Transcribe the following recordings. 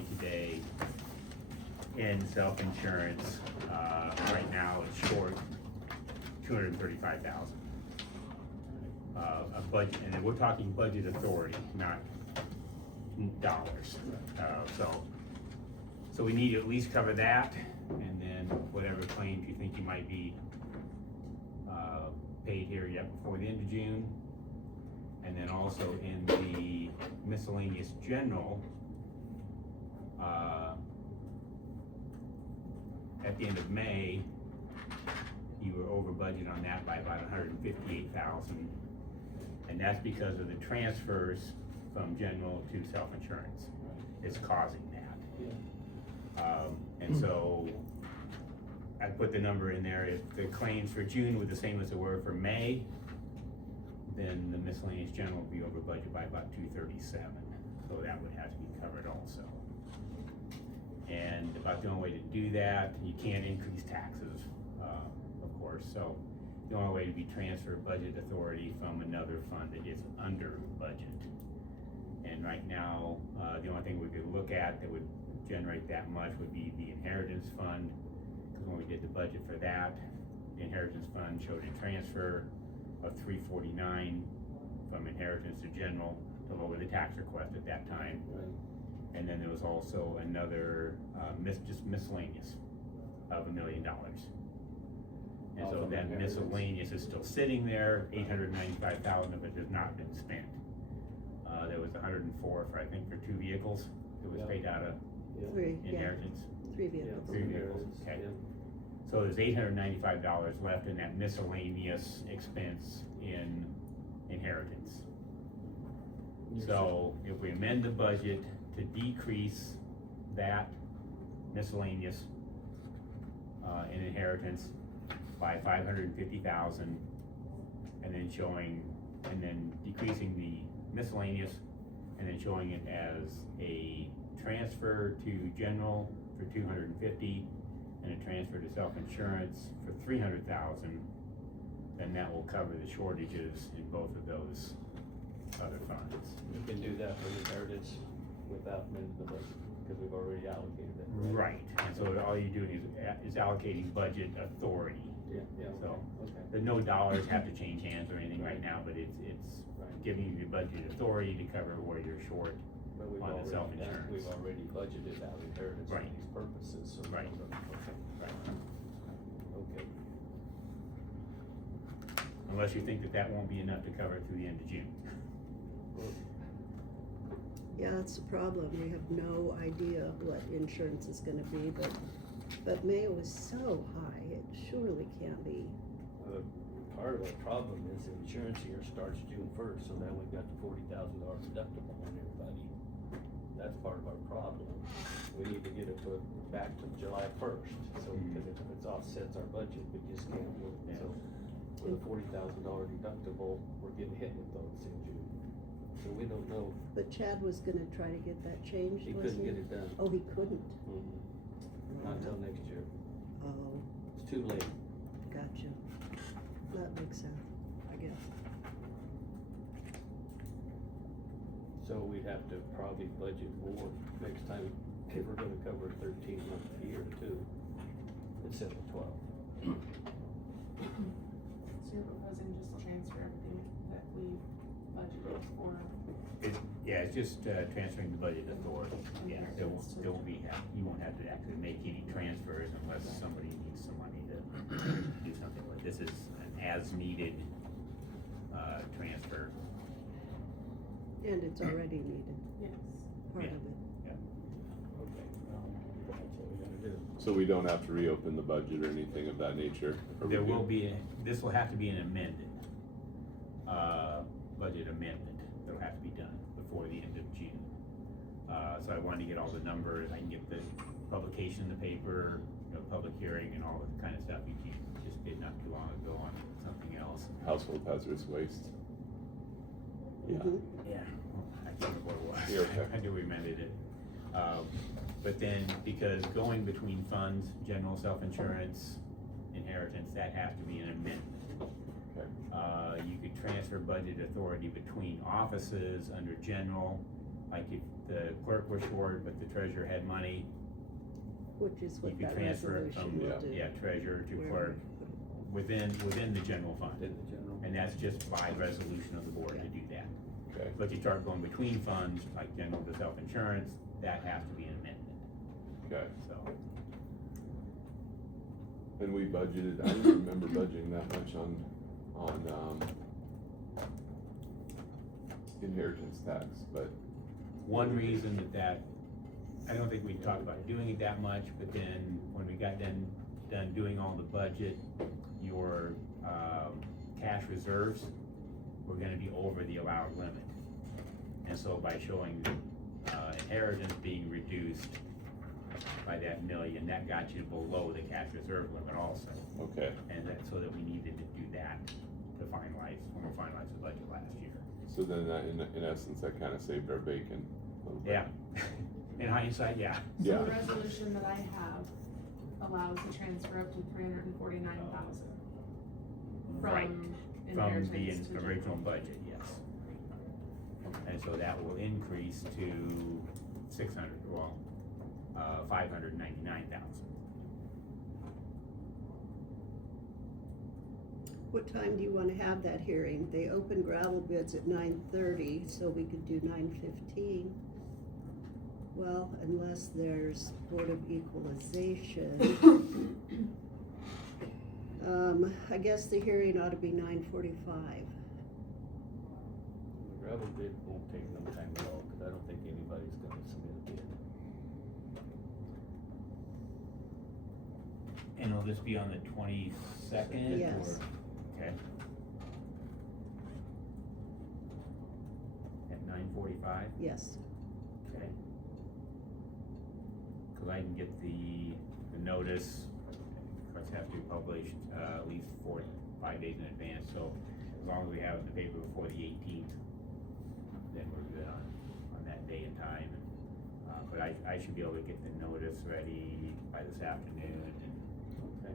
money today in self-insurance. Right now it's short $235,000. A budget, and then we're talking budget authority, not dollars. So we need to at least cover that, and then whatever claims you think you might be paid here yet before the end of June. And then also in the miscellaneous general, at the end of May, you were over budget on that by about $158,000. And that's because of the transfers from general to self-insurance. It's causing that. And so I put the number in there. If the claims for June were the same as they were for May, then the miscellaneous general will be over budget by about $237. So that would have to be covered also. And about the only way to do that, you can't increase taxes, of course. So the only way to be transfer budget authority from another fund that is under budget. And right now, the only thing we could look at that would generate that much would be the inheritance fund. Because when we did the budget for that, the inheritance fund showed a transfer of $349 from inheritance to general to lower the tax request at that time. Right. And then there was also another just miscellaneous of $1 million. And so that miscellaneous is still sitting there. $895,000 of it has not been spent. There was 104 for, I think, for 2 vehicles that was paid out of Three, inheritance. yeah, 3 vehicles. 3 vehicles, okay. So there's $895 left in that miscellaneous expense in inheritance. So if we amend the budget to decrease that miscellaneous in inheritance by $550,000, and then decreasing the miscellaneous, and then showing it as a transfer to general for $250,000 and a transfer to self-insurance for $300,000, then that will cover the shortages in both of those other funds. You can do that for inheritance without amending the budget, because we've already allocated it. Right, and so all you're doing is allocating budget authority. Yeah, So, okay. there's no dollars have to change hands or anything right now, but it's Right. giving you the budget authority to cover where you're short. But we've on the already, self-insurance. we've already budgeted out inheritance for Right. these purposes, so. Right. Okay, Right. okay. Unless you think that won't be enough to cover it through the end of June. Yeah, that's the problem. We have no idea what insurance is gonna be, but Mayo is so high, it surely can't be. Part of the problem is the insurance year starts June 1st, so now we've got the $40,000 deductible on everybody. That's part of our problem. We need to get it put back to July 1st, so, because if it offsets our budget, we just can't work. So with a $40,000 deductible, we're getting hit with those in June. So we don't know. But Chad was gonna try to get that changed, He wasn't couldn't get it done. Oh, he couldn't? Not till next year. Oh, It's too late. gotcha. That makes sense, I guess. So we'd have to probably budget more next time if we're gonna cover a 13-month year too, instead of 12. So you're proposing just to transfer everything that we budgeted for? It's just transferring the budget authority. Yeah, there won't be, you won't have to actually make any transfers unless somebody needs some money to do something with. This is an as-needed transfer. And it's already needed, Yes. part Yeah. of it. Okay, that's what we gotta do. So we don't have to reopen the budget or anything of that nature? Are we There will good? be, this will have to be an amended, budget amendment. That'll have to be done before the end of June. So I wanted to get all the numbers, I can get the publication in the paper, public hearing and all the kind of stuff you just did not too long ago on something else. Household hazardous waste? Yeah. Mhm. Yeah, I can't remember what it was. You're okay. I knew we amended it. But then, because going between funds, general self-insurance, inheritance, that has to be an amendment. Okay. You could transfer budget authority between offices under general like if the clerk was short, but the treasurer had money, Which is you what could that transfer it resolution from, will do. yeah, treasurer to Where clerk within the general fund. In the general. And that's just by resolution of the board to do that. Okay, But you start going between funds, like general to self-insurance, that has to be an amendment, okay. so. And we budgeted, I didn't remember budgeting that much on, inheritance tax, but, One reason that, I don't think we talked about doing it that much, but then when we got done doing all the budget, your, cash reserves were gonna be over the allowed limit. And so by showing, inheritance being reduced by that million, that got you below the cash reserve limit also. okay, And that, so that we needed to do that to finalize, when we finalized the budget last year. so then that, in essence, that kinda saved our bacon a little bit. Yeah, in hindsight, yeah. So Yeah. the resolution that I have allows the transfer up to 349,000 Right. from From the inheritance to original general. budget, yes. And so that will increase to 599,000. What time do you wanna have that hearing? They open gravel bids at 9:30, so we could do 9:15. Well, unless there's Board of Equalization. I guess the hearing ought to be 9:45. The gravel bid won't take no time at all, cause I don't think anybody's gonna submit a bid. And will this be on the 22nd? Yes. Okay. At 9:45, Yes, okay. Cause I can get the notice, of course, have to be published, at least 5 days in advance, so as long as we have it in the paper before the 18th, then we're good on that day and time. But I should be able to get the notice ready by this afternoon and Okay.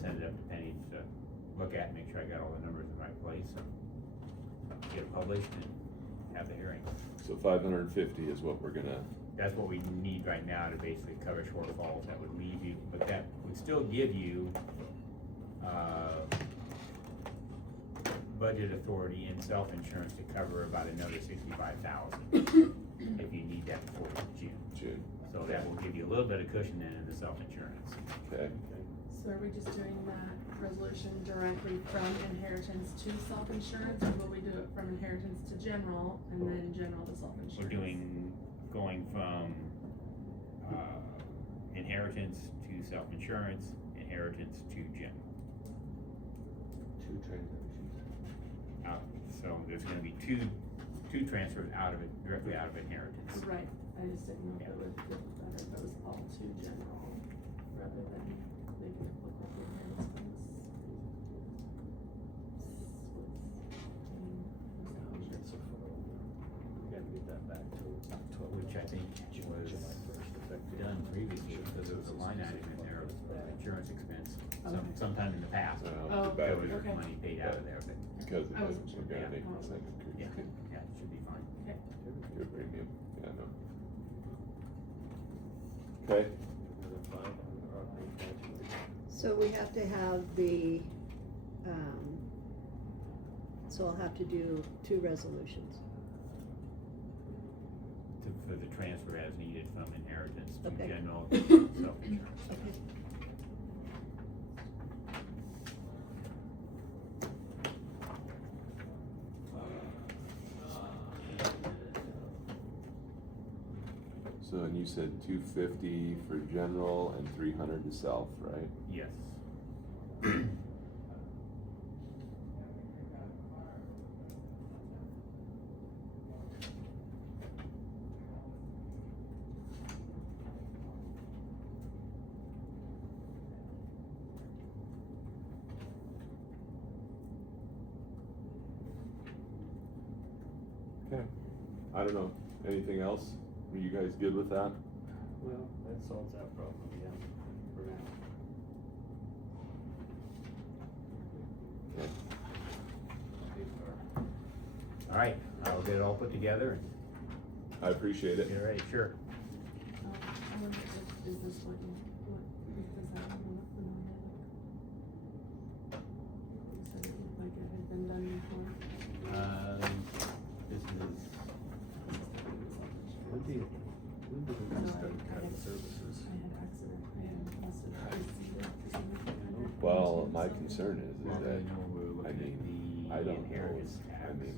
send it up to Penny to look at, make sure I got all the numbers in the right place, and get it published and have the hearing. So 550 is what we're gonna, That's what we need right now to basically cover shortfalls. That would leave you, but that would still give you, budget authority and self-insurance to cover about another 65,000 if you need that before June. June, So that will give you a little bit of cushion then in the self-insurance. okay, So are we just doing that resolution directly from inheritance to self-insurance, or will we do it from inheritance to general and then general to self-insurance? We're going from, inheritance to self-insurance, inheritance to general. Two transactions. So there's gonna be two transfers out of it, directly out of inheritance. Right, I just didn't know if it would feel better if it was all to general, rather than making it look like the inheritance was. We gotta get that back to Which I think was July first effective. done previously, because there was a line item in there of insurance expense, Okay. sometime in the past. well, Oh, too There bad, was okay. money paid out of there, but, because I wasn't we're sure. gonna make Yeah. the second yeah, increase. yeah, it should be fine. Good premium, yeah, no. Okay, Another 500 or so we have to have the, so I'll have to do 2 resolutions. For the transfer as needed from inheritance to Okay. general self-insurance. Okay. so and you said 250 for general and 300 to self, right? Yes. Okay, I don't know, anything else? Are you guys good with that? Well, that solves that problem, yeah, for now. Okay, All right, I'll get it all put together and I appreciate it. Get ready, sure. I wonder if, is this what is that what the non-public? You said it looked like it had been done before. This is, We do kind of services. I had must have received it for some reason. Well, my concern is well, that, you know, we're I looking mean, at I the don't know. inheritance tax. I mean,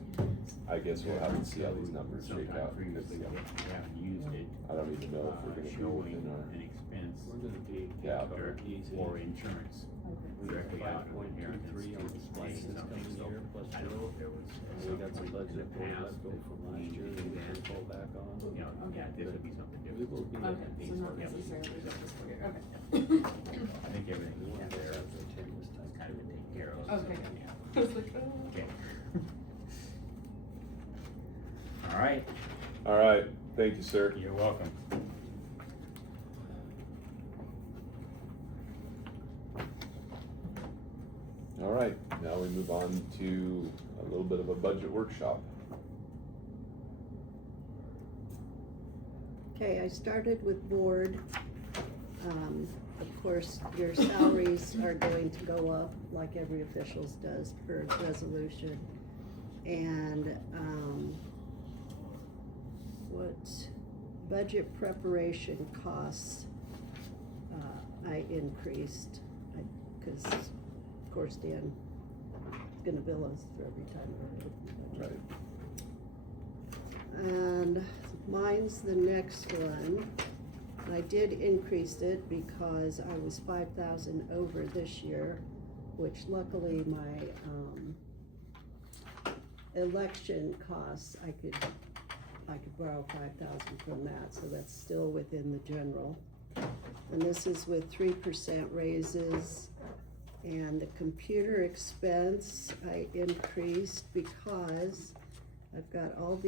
I guess we'll have to see how these numbers shake Sometime out, because previously, we haven't used it, I don't even know if we're gonna be showing within our, an expense We're gonna be. Yeah. for insurance. Okay. We got Directly out of 5.23 inheritance on to the the slices state, coming so year, plus I don't know if there was We got some something in budget the for past left over from last year that we can fall back on. You know, yeah, this would be something We different. will be. Okay, so not Yeah. necessarily just this year, okay. I think everything We we want have to there have is the 10 this time. kind of been taken care of. Okay. Yeah. I was like, oh. Okay. All right, all right, thank you, sir. you're welcome. All right, now we move on to a little bit of a budget workshop. Okay, I started with board. Of course, your salaries are going to go up like every official's does per resolution. And, what budget preparation costs, I increased, cause of course Dan is gonna bill us for every time we're Right. and mine's the next one. I did increase it because I was 5,000 over this year, which luckily my, election costs, I could borrow 5,000 from that, so that's still within the general. And this is with 3% raises. And the computer expense I increased because I've got all these